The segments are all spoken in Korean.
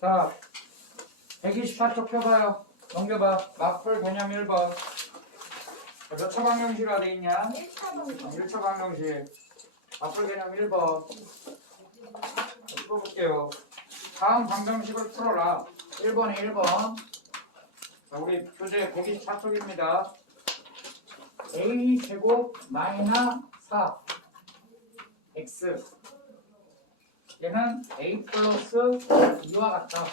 자, 124쪽 펴봐요. 넘겨봐. 맞풀 개념 1번. 몇 차 방정식으로 돼 있냐? 1차 방정식. 맞풀 개념 1번. 풀어볼게요. 다음 방정식을 풀어라. 1번에 1번. 자, 우리 교재 124쪽입니다. a제곱 마이너스 4 x 얘는 a 플러스 2와 같다.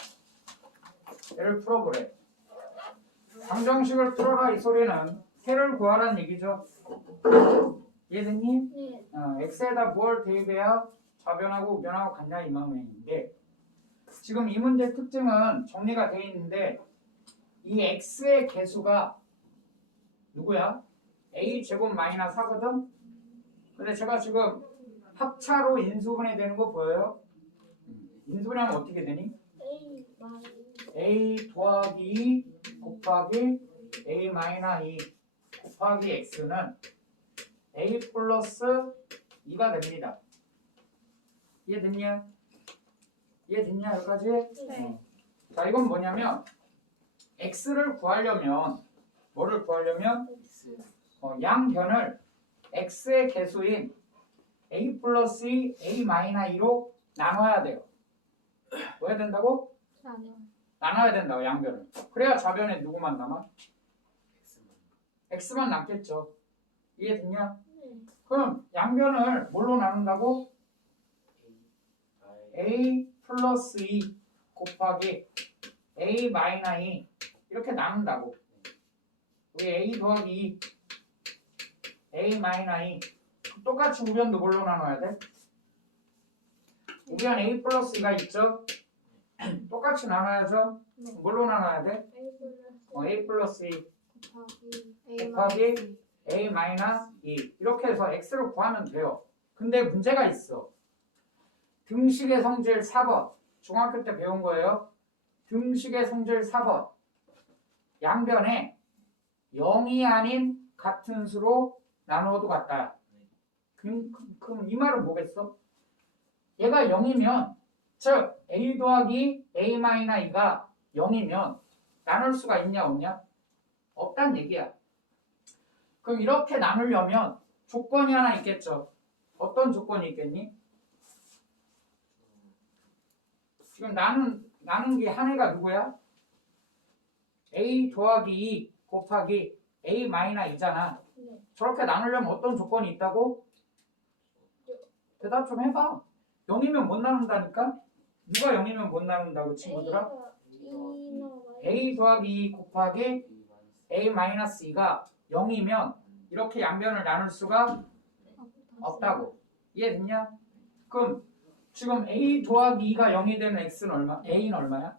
얘를 풀어보래. 방정식을 풀어라 이 소리는 해를 구하라는 얘기죠. 이해됐니? 네. x에다 뭘 대입해야 좌변하고 우변하고 같냐 이 말인데, 지금 이 문제 특징은 정리가 되어 있는데 이 x의 개수가 누구야? a 제곱 마이너스 4거든? 근데 제가 지금 합차로 인수분해 되는 거 보여요? 인수분해하면 어떻게 되니? a 더하기 2 곱하기 a 마이너스 2 곱하기 x는 a 플러스 2가 됩니다. 이해됐냐? 이해됐냐 여기까지? 네. 자, 이건 뭐냐면 x를 구하려면 뭐를 구하려면 양변을 x의 개수인 a 플러스 2, a 마이너스 2로 나눠야 돼요. 뭐 해야 된다고? 나눠야 된다고, 양변을. 그래야 좌변에 누구만 남아? x만 남겠죠. 이해됐냐? 그럼 양변을 뭘로 나눈다고? a 플러스 2 곱하기 a 마이너스 2 이렇게 나눈다고. 우리 a 더하기 2 a 마이너스 2 똑같이 우변도 뭘로 나눠야 돼? 우변 a 플러스 2가 있죠? 똑같이 나눠야죠? 뭘로 나눠야 돼? a 플러스 2 곱하기 a 마이너스 2 이렇게 해서 x를 구하면 돼요. 근데 문제가 있어. 등식의 성질 4번 중학교 때 배운 거예요. 등식의 성질 4번 양변에 0이 아닌 같은 수로 나누어도 같다. 그럼 이 말은 뭐겠어? 얘가 0이면 즉 a 더하기 a 마이너스 2가 0이면 나눌 수가 있냐 없냐? 없단 얘기야. 그럼 이렇게 나누려면 조건이 하나 있겠죠. 어떤 조건이 있겠니? 지금 나눈 게 한 해가 누구야? a 더하기 2 곱하기 a 마이너스 2잖아. 저렇게 나누려면 어떤 조건이 있다고? 대답 좀 해봐. 0이면 못 나눈다니까? 누가 0이면 못 나눈다고 친구들아? a 더하기 2 곱하기 a 마이너스 2가 0이면 이렇게 양변을 나눌 수가 없다고. 이해됐냐? 그럼 지금 a 더하기 2가 0이 되는 x는 얼마? a는 얼마야?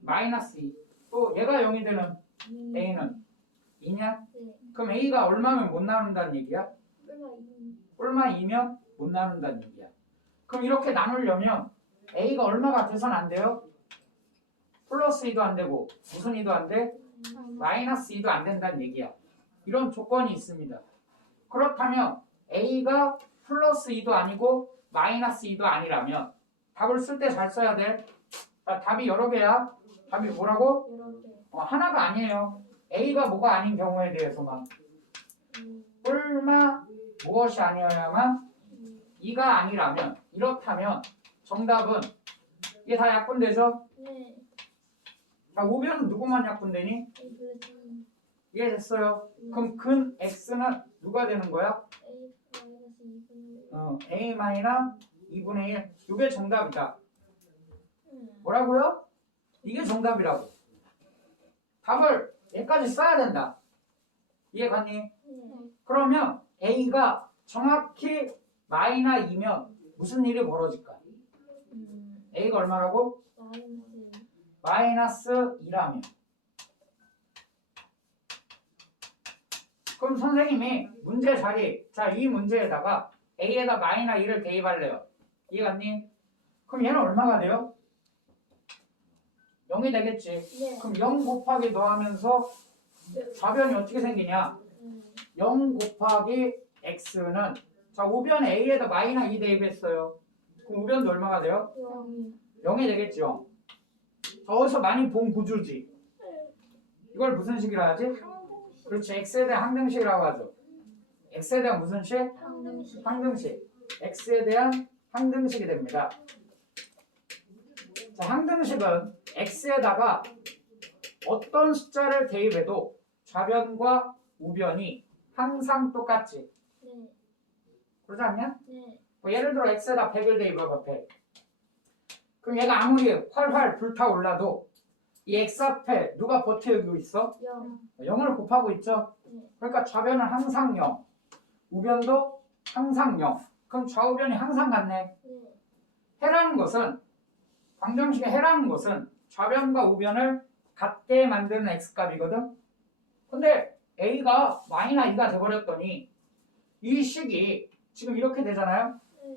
마이너스 2. 또 얘가 0이 되는 a는 2냐? 그럼 a가 얼마면 못 나눈다는 얘기야? 얼마 2면 못 나눈다는 얘기야. 그럼 이렇게 나누려면 a가 얼마가 돼서는 안 돼요? 플러스 2도 안 되고 무슨 2도 안 돼? 마이너스 2도 안 된다는 얘기야. 이런 조건이 있습니다. 그렇다면 a가 플러스 2도 아니고 마이너스 2도 아니라면 답을 쓸 때 잘 써야 돼. 답이 여러 개야. 답이 뭐라고? 하나가 아니에요. a가 뭐가 아닌 경우에 대해서만. 얼마 무엇이 아니어야만 2가 아니라면, 이렇다면 정답은 이게 다 약분되죠? 네. 자, 우변은 누구만 약분되니? 이해됐어요? 그럼 근 x는 누가 되는 거야? a 마이너스 2분의 1. 이게 정답이다. 뭐라고요? 이게 정답이라고. 답을 여기까지 써야 된다. 이해 갔니? 그러면 a가 정확히 마이너스 2면 무슨 일이 벌어질까? a가 얼마라고? 마이너스 2라면. 그럼 선생님이 문제 자리, 자, 이 문제에다가 a에다 마이너스 2를 대입할래요. 이해 갔니? 그럼 얘는 얼마가 돼요? 0이 되겠지. 그럼 0 곱하기 더하면서 좌변이 어떻게 생기냐? 0 곱하기 x는, 자, 우변 a에다 마이너스 2 대입했어요. 그럼 우변도 얼마가 돼요? 0이 되겠죠. 어디서 많이 본 구조지. 이걸 무슨 식이라 하지? 그렇지. x에 대한 항등식이라고 하죠. x에 대한 무슨 식? 항등식. x에 대한 항등식이 됩니다. 자, 항등식은 x에다가 어떤 숫자를 대입해도 좌변과 우변이 항상 똑같지. 네. 그러지 않냐? 네. 뭐 예를 들어 x에다 100을 대입해봐. 100. 그럼 얘가 아무리 활활 불타올라도 이 x 앞에 누가 버텨주고 있어? 0. 0을 곱하고 있죠? 네. 그러니까 좌변은 항상 0, 우변도 항상 0. 그럼 좌우변이 항상 같네. 네. 해라는 것은, 방정식의 해라는 것은 좌변과 우변을 같게 만드는 x값이거든. 근데 a가 마이너스 2가 돼버렸더니 이 식이 지금 이렇게 되잖아요. 네.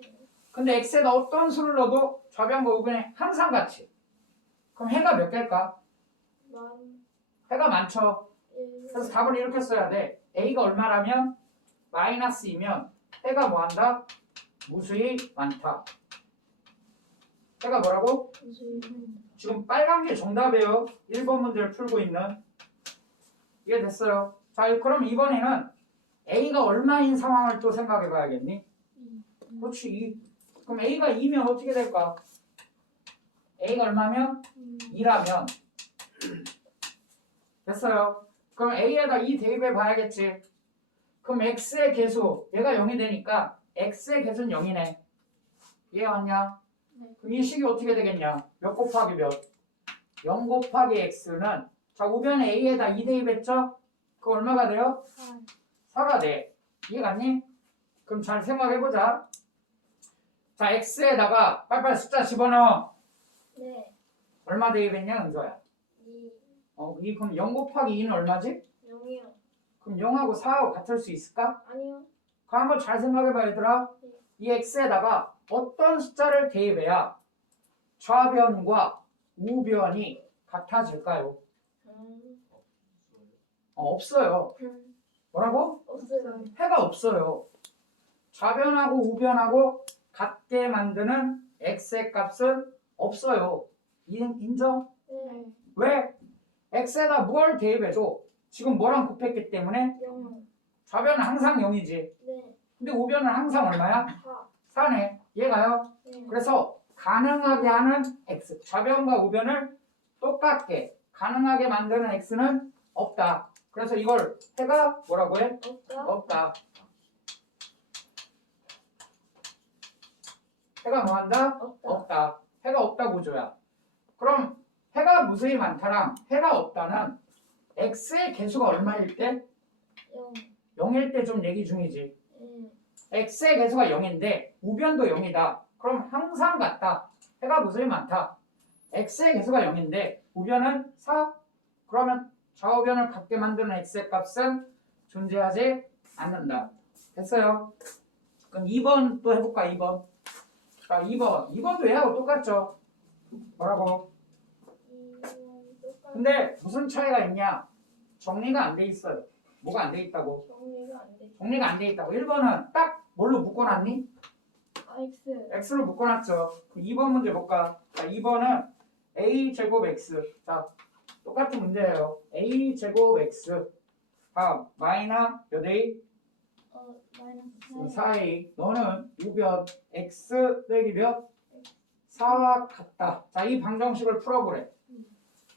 근데 x에다 어떤 수를 넣어도 좌변과 우변이 항상 같이. 그럼 해가 몇 개일까? 만. 해가 많죠. 그래서 답을 이렇게 써야 돼. a가 얼마라면 마이너스 2면 해가 뭐한다? 무수히 많다. 해가 뭐라고? 지금 빨간 게 정답이에요. 1번 문제를 풀고 있는. 이해됐어요? 자, 그럼 이번에는 a가 얼마인 상황을 또 생각해 봐야겠니? 그렇지. 2. 그럼 a가 2면 어떻게 될까? a가 얼마면? 2라면 됐어요. 그럼 a에다 2 대입해 봐야겠지. 그럼 x의 개수 얘가 0이 되니까 x의 개수는 0이네. 이해 왔냐? 네. 그럼 이 식이 어떻게 되겠냐? 몇 곱하기 몇? 0 곱하기 x는 자 우변에 a에다 2 대입했죠? 그거 얼마가 돼요? 4가 돼. 이해 갔니? 그럼 잘 생각해보자. 자 x에다가 빨리빨리 숫자 집어넣어. 네. 얼마 대입했냐 은서야? 2. 그럼 0 곱하기 2는 얼마지? 0이요. 그럼 0하고 4하고 같을 수 있을까? 아니요. 그럼 한번 잘 생각해봐 얘들아. 네. 이 x에다가 어떤 숫자를 대입해야 좌변과 우변이 같아질까요? 없어요. 뭐라고? 없어요. 해가 없어요. 좌변하고 우변하고 같게 만드는 x의 값은 없어요. 인정? 네. 왜? x에다 뭘 대입해도 지금 뭐랑 곱했기 때문에 0. 좌변은 항상 0이지. 네. 근데 우변은 항상 얼마야? 4. 4네. 얘가요. 네. 그래서 가능하게 하는 x, 좌변과 우변을 똑같게 가능하게 만드는 x는 없다. 그래서 이걸 해가 뭐라고 해? 없다. 없다. 해가 뭐한다? 없다. 없다. 해가 없다 구조야. 그럼 해가 무수히 많다랑 해가 없다는 x의 개수가 얼마일 때? 0. 0일 때 좀 얘기 중이지. 네. x의 개수가 0인데 우변도 0이다. 그럼 항상 같다. 해가 무수히 많다. x의 개수가 0인데 우변은 4. 그러면 좌우변을 같게 만드는 x의 값은 존재하지 않는다. 됐어요? 그럼 2번 또 해볼까? 2번. 자, 2번. 2번도 얘하고 똑같죠? 뭐라고? 2번 똑같이 근데 무슨 차이가 있냐? 정리가 안 돼 있어요. 뭐가 안 돼 있다고? 정리가 안 돼. 정리가 안 돼 있다고. 1번은 딱 뭘로 묶어놨니? X. x로 묶어놨죠. 그럼 2번 문제 볼까? 자, 2번은 a제곱 x. 자, 똑같은 문제예요. a제곱 x. 다음, 마이너 몇 a? 마이너스 4a. 너는 우변 x 빼기 몇? 4와 같다. 자, 이 방정식을 풀어보래.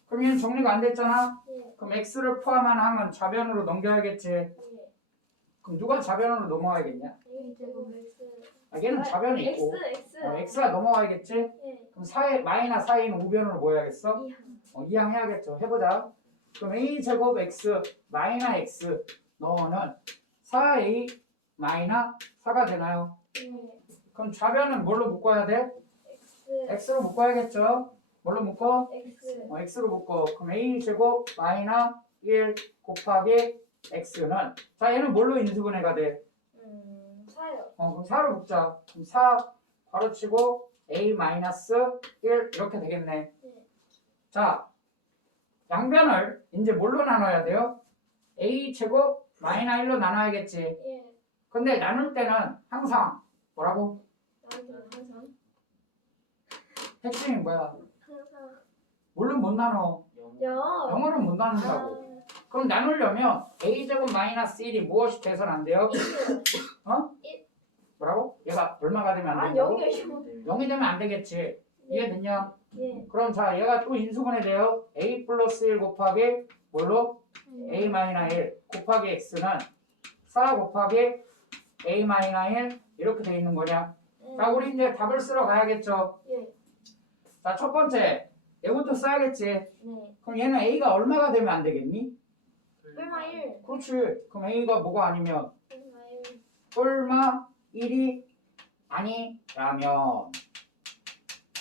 그럼 얘는 정리가 안 됐잖아? 예. 그럼 x를 포함하면 좌변으로 넘겨야겠지. 예. 그럼 누가 좌변으로 넘어와야겠냐? A 제곱 X. 얘는 좌변이 있고 X. x가 넘어와야겠지? 예. 그럼 4의 마이너스 4a는 우변으로 뭐 해야겠어? 2항. 2항 해야겠죠. 해보자. 그럼 a제곱 x 마이너스 x 너는 4a 마이너스 4가 되나요? 예. 그럼 좌변은 뭘로 묶어야 돼? X. x로 묶어야겠죠. 뭘로 묶어? X. x로 묶어. 그럼 a제곱 마이너스 1 곱하기 x는 자 얘는 뭘로 인수분해가 돼? 4요. 그럼 4로 묶자. 그럼 4 괄호치고 a 마이너스 1 이렇게 되겠네. 네. 자 양변을 이제 뭘로 나눠야 돼요? a 제곱 마이너스 1로 나눠야겠지. 예. 근데 나눌 때는 항상 뭐라고? 나는 항상 핵심이 뭐야? 항상 물론 못 나눠. 영. 영어는 못 나눈다고. 그럼 나누려면 a제곱 마이너스 1이 무엇이 돼선 안 돼요? 어? 뭐라고? 얘가 얼마가 되면 안 아 된다고? 0이요. 0이 되면 안 되겠지. 이해됐냐? 예. 그럼 자 얘가 또 인수분해 돼요. a 플러스 1 곱하기 뭘로? a 마이너스 1 곱하기 x는 4 곱하기 a 마이너스 1 이렇게 돼 있는 거냐? 자 우리 이제 답을 쓰러 가야겠죠. 예. 자 첫 번째 얘부터 써야겠지. 네. 그럼 얘는 a가 얼마가 되면 안 되겠니? 얼마 1. 그렇지. 그럼 a가 뭐가 아니면 얼마 1. 얼마 1이 아니라면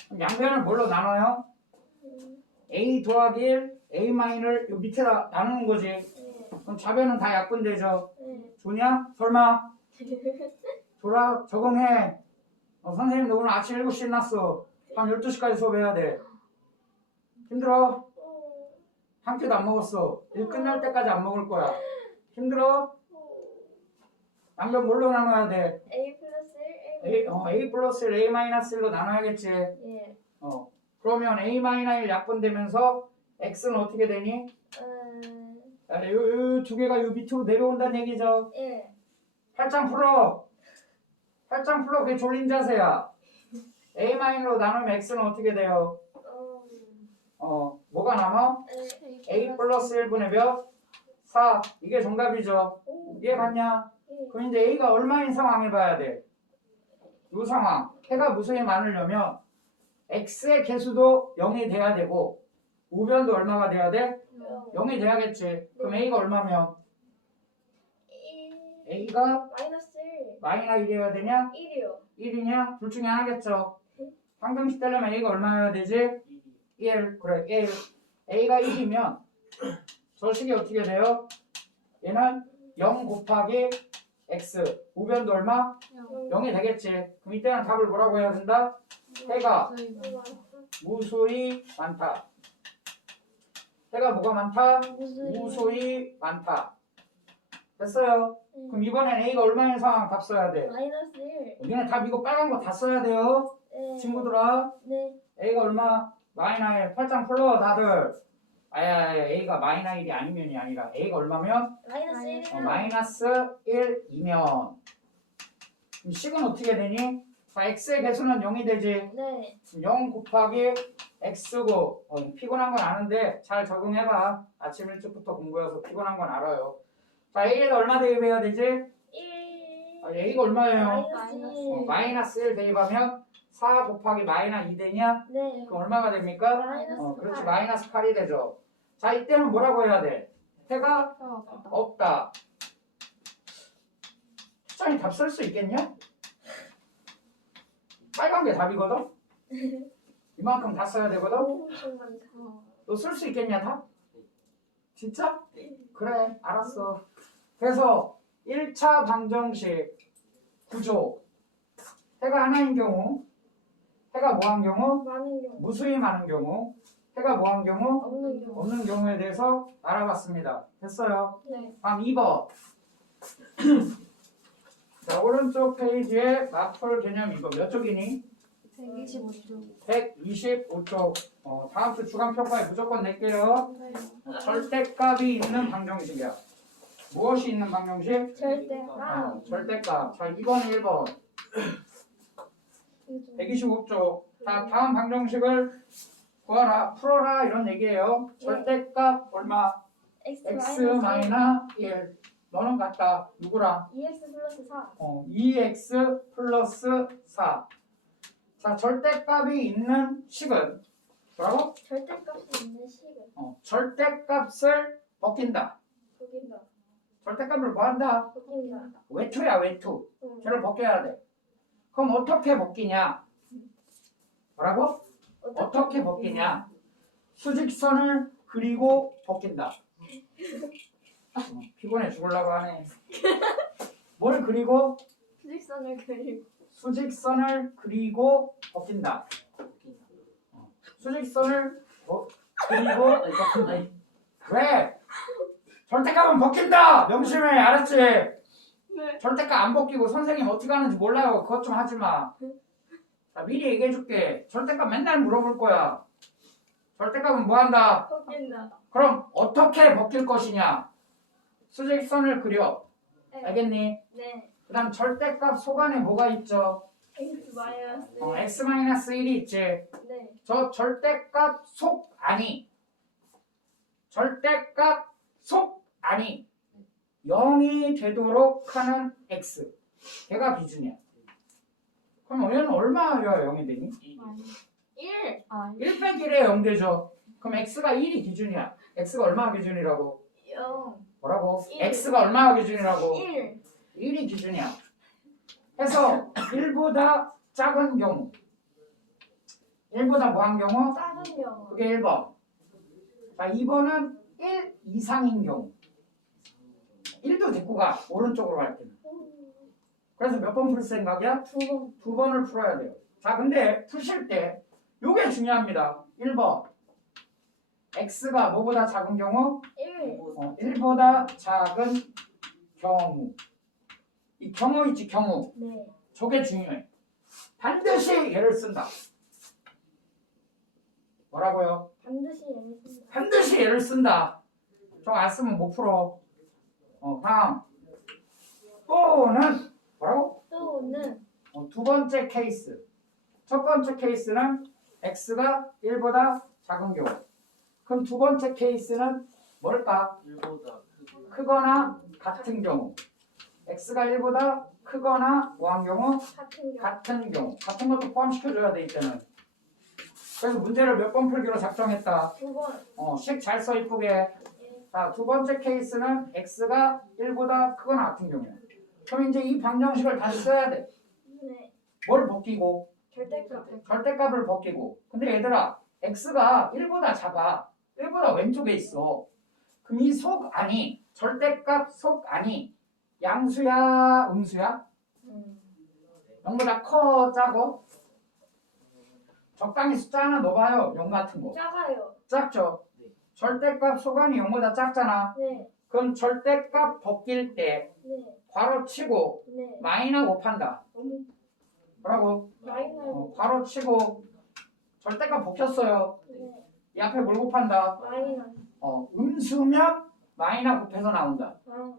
그럼 양변을 뭘로 나눠요? a 더하기 1 a 마이너를 요 밑에다 나누는 거지. 네. 그럼 좌변은 다 약분되죠. 네. 좋냐? 설마? 돌아 적응해. 선생님도 오늘 아침 7시에 났어. 한 12시까지 수업해야 돼. 힘들어? 한 끼도 안 먹었어. 일 끝날 때까지 안 먹을 거야. 힘들어? 양변 뭘로 나눠야 돼? A 플러스 1. A 플러스 1, A 마이너스 1로 나눠야겠지. 예. 그러면 A 마이너스 1 약분되면서 X는 어떻게 되니? 요 두 개가 요 밑으로 내려온다는 얘기죠. 예. 팔짱 풀어. 팔짱 풀어. 그게 졸린 자세야. A 마이너스로 나누면 X는 어떻게 돼요? 뭐가 남아? A 플러스 1분의 몇? 4. 이게 정답이죠. 이해 갔냐? 그럼 이제 A가 얼마인 상황 해봐야 돼. 이 상황. 해가 무수히 많으려면 X의 개수도 0이 돼야 되고 우변도 얼마가 돼야 돼? 0이 돼야겠지. 그럼 A가 얼마면? A가 마이너스 1. 마이너스 1이어야 되냐? 1이요. 1이냐? 둘 중에 하나겠죠. 방정식 되려면 A가 얼마여야 되지? 1. 그래 1. A가 1이면 저 식이 어떻게 돼요? 얘는 0 곱하기 X 우변도 얼마? 0이 되겠지. 그럼 이때는 답을 뭐라고 해야 된다? 해가 무수히 많다. 해가 뭐가 많다? 무수히 많다. 됐어요. 그럼 이번엔 A가 얼마인 상황 답 써야 돼? 마이너스 1. 우리는 답 이거 빨간 거 다 써야 돼요. 네. 친구들아. 네. A가 얼마? 마이너스 1. 8장 풀러 다들. 아야 A가 마이너스 1이 아니면이 아니라 A가 얼마면? 마이너스 1이면 마이너스 1이면 그럼 식은 어떻게 되니? 자, x의 개수는 0이 되지. 네. 0 곱하기 x고 피곤한 건 아는데 잘 적응해봐. 아침 일찍부터 공부해서 피곤한 건 알아요. 자, a에다 얼마 대입해야 되지? 1. a가 얼마예요? 마이너스 1. 마이너스 1 대입하면 4 곱하기 마이너스 2 되냐? 네. 그럼 얼마가 됩니까? 마이너스 그렇지 8. 마이너스 8이 되죠. 자, 이때는 뭐라고 해야 돼? 해가 없다. 수장이 답 쓸 수 있겠냐? 빨간 게 답이거든? 이만큼 다 써야 되거든? 엄청 많다. 너 쓸 수 있겠냐 답? 진짜? 그래 알았어. 그래서 1차 방정식 구조 해가 하나인 경우 해가 뭐한 경우? 많은 경우. 무수히 많은 경우 해가 뭐한 경우? 없는 경우. 없는 경우에 대해서 알아봤습니다. 됐어요? 네. 다음 2번. 자, 오른쪽 페이지에 마플 개념 2번 몇 쪽이니? 125쪽. 125쪽. 다음 주 주간 평가에 무조건 낼게요. 절대값이 있는 방정식이야. 무엇이 있는 방정식? 절대값. 절대값. 자, 2번, 1번. 125쪽. 자, 다음 방정식을 구하라, 풀어라 이런 얘기예요. 절대값 얼마? x 마이너스 1. 너는 같다. 누구랑? 2x 플러스 4. 2x 플러스 4. 자, 절대값이 있는 식은 뭐라고? 절대값이 있는 식은 절대값을 벗긴다. 벗긴다. 절대값을 뭐 한다? 벗긴다. 외투야, 외투. 걔를 벗겨야 돼. 그럼 어떻게 벗기냐? 뭐라고? 어떻게 벗기냐? 수직선을 그리고 벗긴다. 피곤해 죽으려고 하네. 뭘 그리고? 수직선을 그리고. 수직선을 그리고 벗긴다. 수직선을 그리고 벗긴다. 왜? 절대값은 벗긴다. 명심해, 알았지? 네. 절대값 안 벗기고 선생님 어떻게 하는지 몰라요. 그것 좀 하지 마. 자, 미리 얘기해줄게. 절대값 맨날 물어볼 거야. 절대값은 뭐 한다? 바뀐다. 그럼 어떻게 벗길 것이냐? 수직선을 그려. 네. 알겠니? 네. 그 다음 절대값 속 안에 뭐가 있죠? X 마이너스. x-1이 있지. 네. 저 절대값 속 안이 절대값 속 안이 0이 되도록 하는 x. 걔가 기준이야. 그럼 얘는 얼마여야 0이 되니? 1. 1 빼기 1에 0 되죠. 그럼 x가 1이 기준이야. x가 얼마가 기준이라고? 0. 뭐라고? 일. x가 얼마가 기준이라고? 1. 1이 기준이야. 해서 1보다 작은 경우 1보다 뭐한 경우? 작은 경우. 그게 1번. 자, 2번은 1 이상인 경우 1도 데리고 가. 오른쪽으로 갈 때는. 그래서 몇 번 풀 생각이야? 2번. 2번을 풀어야 돼요. 자, 근데 푸실 때 요게 중요합니다. 1번 x가 뭐보다 작은 경우? 1. 1보다 작은 경우. 이 경우 있지, 경우. 네. 저게 중요해. 반드시 얘를 쓴다. 뭐라고요? 반드시 얘를 쓴다. 반드시 얘를 쓴다. 저거 안 쓰면 못 풀어. 다음. 또는 뭐라고? 또는 두 번째 케이스. 첫 번째 케이스는 x가 1보다 작은 경우. 그럼 두 번째 케이스는 뭘까? 1보다 크거나 같은 경우. x가 1보다 크거나 뭐한 경우? 같은 경우. 같은 경우. 같은 것도 포함시켜줘야 돼, 이때는. 그래서 문제를 몇 번 풀기로 작정했다. 2번. 식 잘 써 이쁘게. 자, 두 번째 케이스는 x가 1보다 크거나 같은 경우야. 그럼 이제 이 방정식을 다시 써야 돼. 네. 뭘 벗기고? 절대값. 절대값을 벗기고. 근데 얘들아, x가 1보다 작아. 1보다 왼쪽에 있어. 그럼 이 속 안이, 절대값 속 안이 양수야, 음수야? 0보다 커, 작어? 적당히 숫자 하나 넣어봐요. 0 같은 거. 작아요. 작죠? 절대값 속 안이 0보다 작잖아. 네. 그럼 절대값 벗길 때 네. 괄호 치고 네. 마이너 곱한다. 너무 뭐라고? 마이너스. 괄호 치고 절대값 벗겼어요. 네. 이 앞에 뭘 곱한다? 마이너스. 음수면 마이너 곱해서 나온다. 아.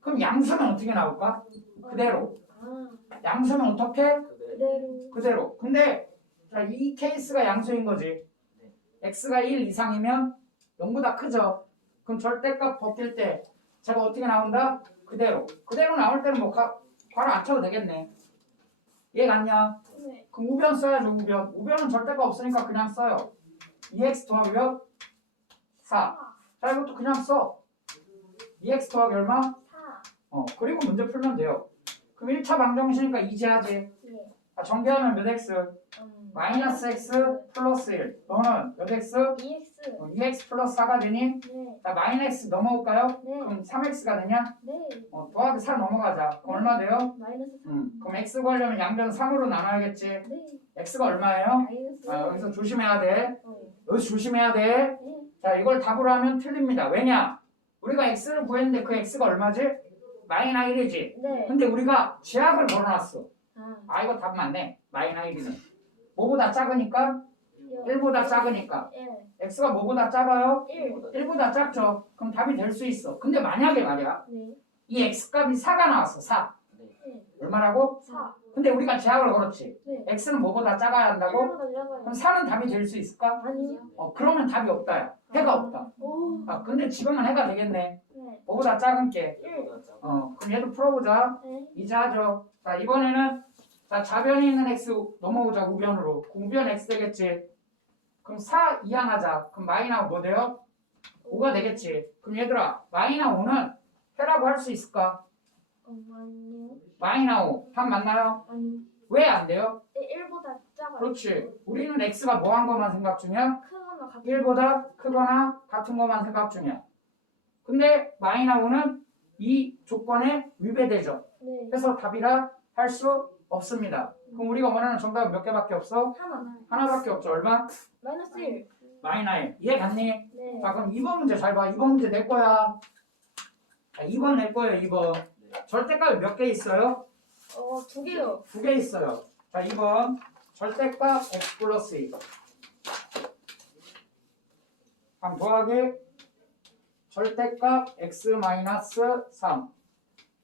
그럼 양수면 어떻게 나올까? 그대로. 아. 양수면 어떻게? 그대로. 그대로. 근데 자, 이 케이스가 양수인 거지. x가 1 이상이면 0보다 크죠. 그럼 절대값 벗길 때 제가 어떻게 나온다? 그대로. 그대로 나올 때는 뭐 괄호 안 쳐도 되겠네. 이해 갔냐? 네. 그럼 우변 써야죠. 우변. 우변은 절대가 없으니까 그냥 써요. 2x 더하기 몇? 4. 자, 이것도 그냥 써. 2x 더하기 얼마? 4. 그리고 문제 풀면 돼요. 그럼 1차 방정식이니까 이지하지. 네. 전개하면 몇 x? 마이너스 x 플러스 1. 너는 몇 x? 2x. 2x 플러스 4가 되니? 네. 자, 마이너스 넘어올까요? 네. 그럼 3x가 되냐? 네. 더하기 4 넘어가자. 그럼 얼마 돼요? 마이너스 3. 그럼 x 구하려면 양변 3으로 나눠야겠지. 네. x가 얼마예요? 마이너스. 여기서 조심해야 돼. 어. 여기서 조심해야 돼. 네. 자, 이걸 답으로 하면 틀립니다. 왜냐? 우리가 x를 구했는데 그 x가 얼마지? 마이너 1이지. 네. 근데 우리가 제약을 걸어놨어. 아. 이거 답 맞네. 마이너 1이네. 뭐보다 작으니까? 1보다 작으니까. 1. x가 뭐보다 작아요? 1. 1보다 작죠. 그럼 답이 될 수 있어. 근데 만약에 말이야. 네. 이 x값이 4가 나왔어. 4. 네. 얼마라고? 4. 근데 우리가 제약을 걸었지. 네. x는 뭐보다 작아야 한다고? 1보다 작아요. 그럼 4는 답이 될 수 있을까? 아니요. 그러면 답이 없다야. 해가 없다. 오. 근데 지금은 해가 되겠네. 네. 뭐보다 작은 게. 1. 그럼 얘도 풀어보자. 네. 이제 하죠. 자, 이번에는 자, 좌변에 있는 x 넘어오자. 우변으로. 우변 x 되겠지. 그럼 4 이항하자. 그럼 마이너 뭐 돼요? 5가 되겠지. 그럼 얘들아, 마이너 5는 해라고 할 수 있을까? 아니요. 마이너 5. 답 맞나요? 아니. 왜 안 돼요? 1보다 작아요. 그렇지. 우리는 x가 뭐 한 것만 생각 중이야? 크거나 같은 1보다 크거나 같은 것만 생각 중이야. 근데 마이너 5는 이 조건에 위배되죠. 네. 그래서 답이라 할 수 없습니다. 그럼 우리가 원하는 정답은 몇 개밖에 없어? 하나. 하나밖에 없죠. 얼마? 마이너스 1. 마이너 1. 이해 갔니? 네. 자, 그럼 2번 문제 잘 봐. 2번 문제 내 거야. 자, 2번 낼 거예요. 2번. 절대값이 몇 개 있어요? 2개요. 2개 있어요. 자, 2번 절대값 x 플러스 2 다음 더하기 절대값 x 마이너스 3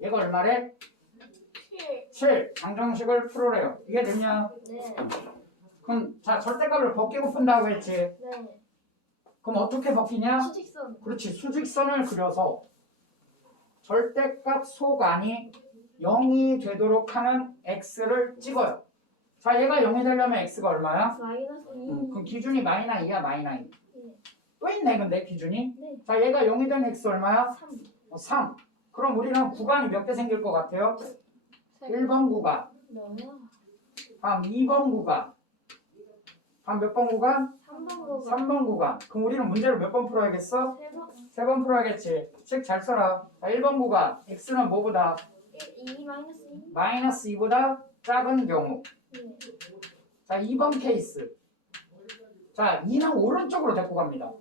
얘가 얼마래? 7. 7 방정식을 풀으래요. 이게 됐냐? 네. 그럼 자 절대값을 벗기고 푼다고 했지. 네. 그럼 어떻게 벗기냐? 수직선. 그렇지 수직선을 그려서 절대값 소간이 0이 되도록 하는 x를 찍어요. 자 얘가 0이 되려면 x가 얼마야? 마이너스 2. 그럼 기준이 마이너 2야 마이너 2. 네. 또 있네 근데 기준이. 네. 자 얘가 0이 된 x 얼마야? 3. 3. 그럼 우리는 구간이 몇 개 생길 것 같아요? 1번 구간, 너요? 다음 2번 구간, 다음 몇 번 구간? 3번 거가 3번 구간. 그럼 우리는 문제를 몇 번 풀어야겠어? 3번. 3번 풀어야겠지. 책 잘 써라. 자 1번 구간 x는 뭐보다? 2 마이너스 2. 마이너스 2보다 작은 경우. 네. 자 2번 케이스. 자 2는 오른쪽으로 데리고 갑니다.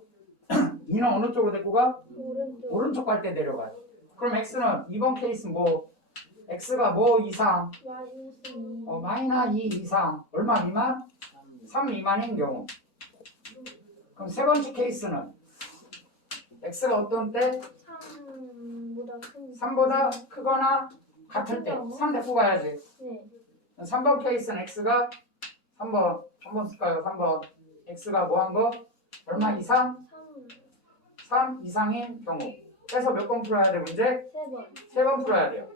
2는 어느 쪽으로 데리고 가? 오른쪽. 오른쪽 갈 때 내려가요. 그럼 x는 2번 케이스 뭐? x가 뭐 이상? 마이너스 2. 마이너 2 이상. 얼마 미만? 3 미만인 경우. 그럼 세 번째 케이스는 x가 어떤 때? 3보다 큰. 3보다 크거나 같을 때. 3 데리고 가야지. 네. 3번 케이스는 x가 3번 쓸까요? 3번 x가 뭐 한 거? 얼마 이상? 3. 3 이상인 경우. 그래서 몇 번 풀어야 돼 문제? 3번. 3번 풀어야 돼요.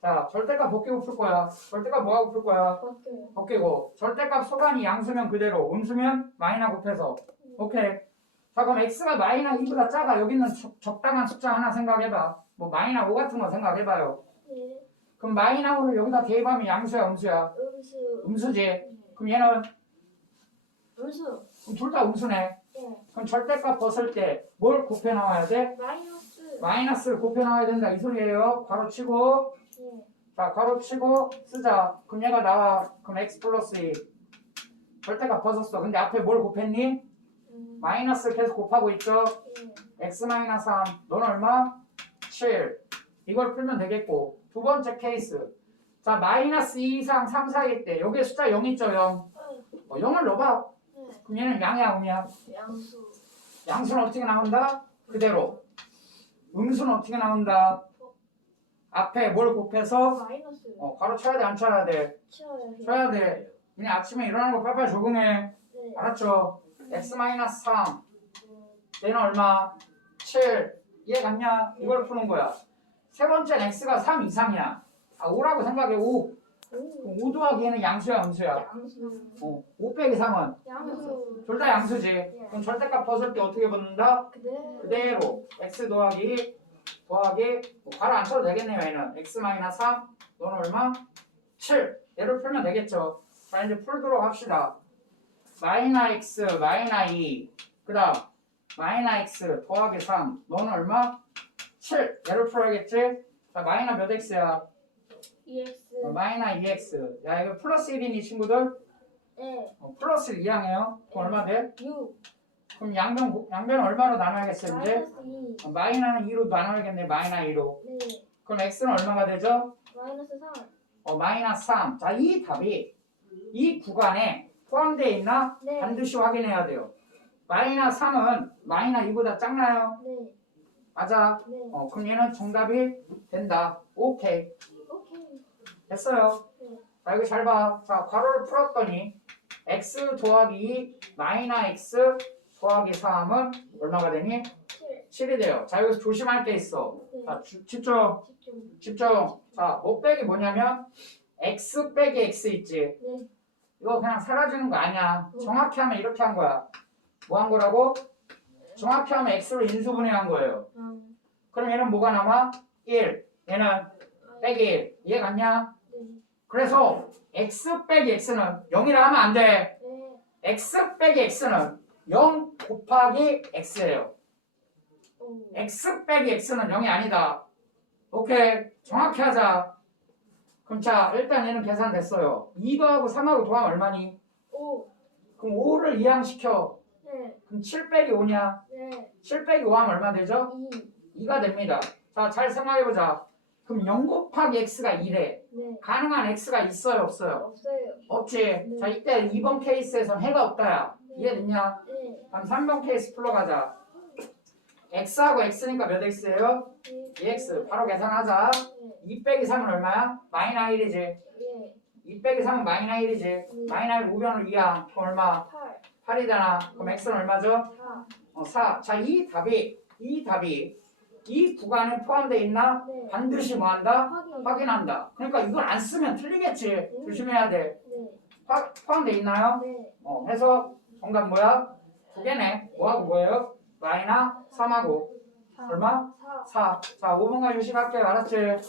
자 절대값 벗기고 풀 거야. 절대값 뭐하고 풀 거야? 바뀌어요. 벗기고 절대값 소간이 양수면 그대로 음수면 마이너 곱해서 오케이. 자 그럼 x가 마이너 2보다 작아. 여기 있는 적당한 숫자 하나 생각해봐. 뭐 마이너 5 같은 거 생각해봐요. 네. 그럼 마이너 5를 여기다 대입하면 양수야 음수야? 음수. 음수지. 그럼 얘는 음수. 둘 다 음수네. 네. 그럼 절대값 벗을 때 뭘 곱해 나와야 돼? 마이너스. 마이너스를 곱해 나와야 된다 이 소리예요. 괄호 치고 네. 자 괄호 치고 쓰자. 그럼 얘가 나와. 그럼 x 플러스 2 절대값 벗었어. 근데 앞에 뭘 곱했니? 마이너스를 계속 곱하고 있죠. 네. x 마이너스 3 너는 얼마? 7 이걸 풀면 되겠고 두 번째 케이스 자 마이너스 2 이상 3 사이일 때 여기에 숫자 0 있죠 0 0을 넣어봐. 네. 그럼 얘는 양이야 음이야? 양수. 양수는 어떻게 나온다? 그대로. 음수는 어떻게 나온다? 앞에 뭘 곱해서 마이너스. 괄호 쳐야 돼 안 쳐야 돼? 치워야 돼. 쳐야 돼. 그냥 아침에 일어나는 거 빨리빨리 적응해. 네. 알았죠? x 마이너스 3 얘는 얼마? 7 이해 갔냐? 이걸 푸는 거야. 세 번째는 x가 3 이상이야. 5라고 생각해 5. 오. 그럼 5 더하기 얘는 양수야 음수야? 양수. 5 빼기 3은 양수. 둘 다 양수지. 그럼 절대값 벗을 때 어떻게 벗는다? 그대로. 그대로 x 더하기 괄호 안 쳐도 되겠네요. 얘는 x 마이너스 3 너는 얼마? 7 얘를 풀면 되겠죠. 자 이제 풀도록 합시다. 마이너 x 마이너 2 그 다음 마이너 x 더하기 3 너는 얼마? 7 얘를 풀어야겠지. 자 마이너 몇 x야? EX. 마이너 2x 야 이거 플러스 1이니 친구들? 네. 플러스 2항이에요. 그럼 얼마 돼? 6. 그럼 양변 얼마로 나눠야겠어 이제? 마이너스 2. 마이너는 2로 나눠야겠네. 마이너 2로. 네. 그럼 x는 얼마가 되죠? 마이너스 3. 마이너스 3. 자, 이 답이 이 구간에 포함되어 있나? 네. 반드시 확인해야 돼요. 마이너스 3은 마이너스 2보다 작나요? 네. 맞아. 네. 그럼 얘는 정답이 된다. 오케이. 오케이. 됐어요. 네. 자, 이거 잘 봐. 자, 괄호를 풀었더니 x 더하기 2 마이너스 x 더하기 3은 얼마가 되니? 7. 7이 돼요. 자, 여기서 조심할 게 있어. 네. 자, 집중. 집중. 집중. 자, 못 빼기 뭐냐면 x 빼기 x 있지. 네. 이거 그냥 사라지는 거 아니야. 정확히 하면 이렇게 한 거야. 뭐 한 거라고? 정확히 하면 x로 인수분해한 거예요. 그럼 얘는 뭐가 남아? 1. 얘는 빼기 1. 이해 갔냐? 네. 그래서 x 빼기 x는 0이라 하면 안 돼. 네. x 빼기 x는 0 곱하기 x예요. 오. x 빼기 x는 0이 아니다. 오케이. 정확히 하자. 그럼 자, 일단 얘는 계산됐어요. 2 더하고 3하고 더하면 얼마니? 5. 그럼 5를 이항시켜. 네. 그럼 7 빼기 5냐? 네. 7 빼기 5하면 얼마 되죠? 2. 2가 됩니다. 자, 잘 생각해보자. 그럼 0 곱하기 x가 2래. 네. 가능한 x가 있어요, 없어요? 없어요. 없지. 네. 자, 이때 2번 케이스에선 해가 없다야. 네. 이해됐냐? 네. 그럼 3번 케이스 풀러가자. x하고 x니까 몇 x예요? 2x. 바로 계산하자. 네. 2 빼기 3은 얼마야? 마이너스 1이지. 예. 2 빼기 3은 마이너스 1이지. 마이너스 5변을 2야. 그럼 얼마? 8. 8이잖아. 그럼 x는 얼마죠? 4. 4. 자, 이 답이 이 구간에 포함되어 있나? 네. 반드시 뭐 한다? 확인. 확인한다. 그러니까 이걸 안 쓰면 틀리겠지. 조심해야 돼. 네. 포함되어 있나요? 네. 해서 정답 뭐야? 두 개네. 뭐하고 뭐예요? 마이너스 3하고 4. 얼마? 4. 4. 자, 5번까지 시작할게요. 알았지? 네.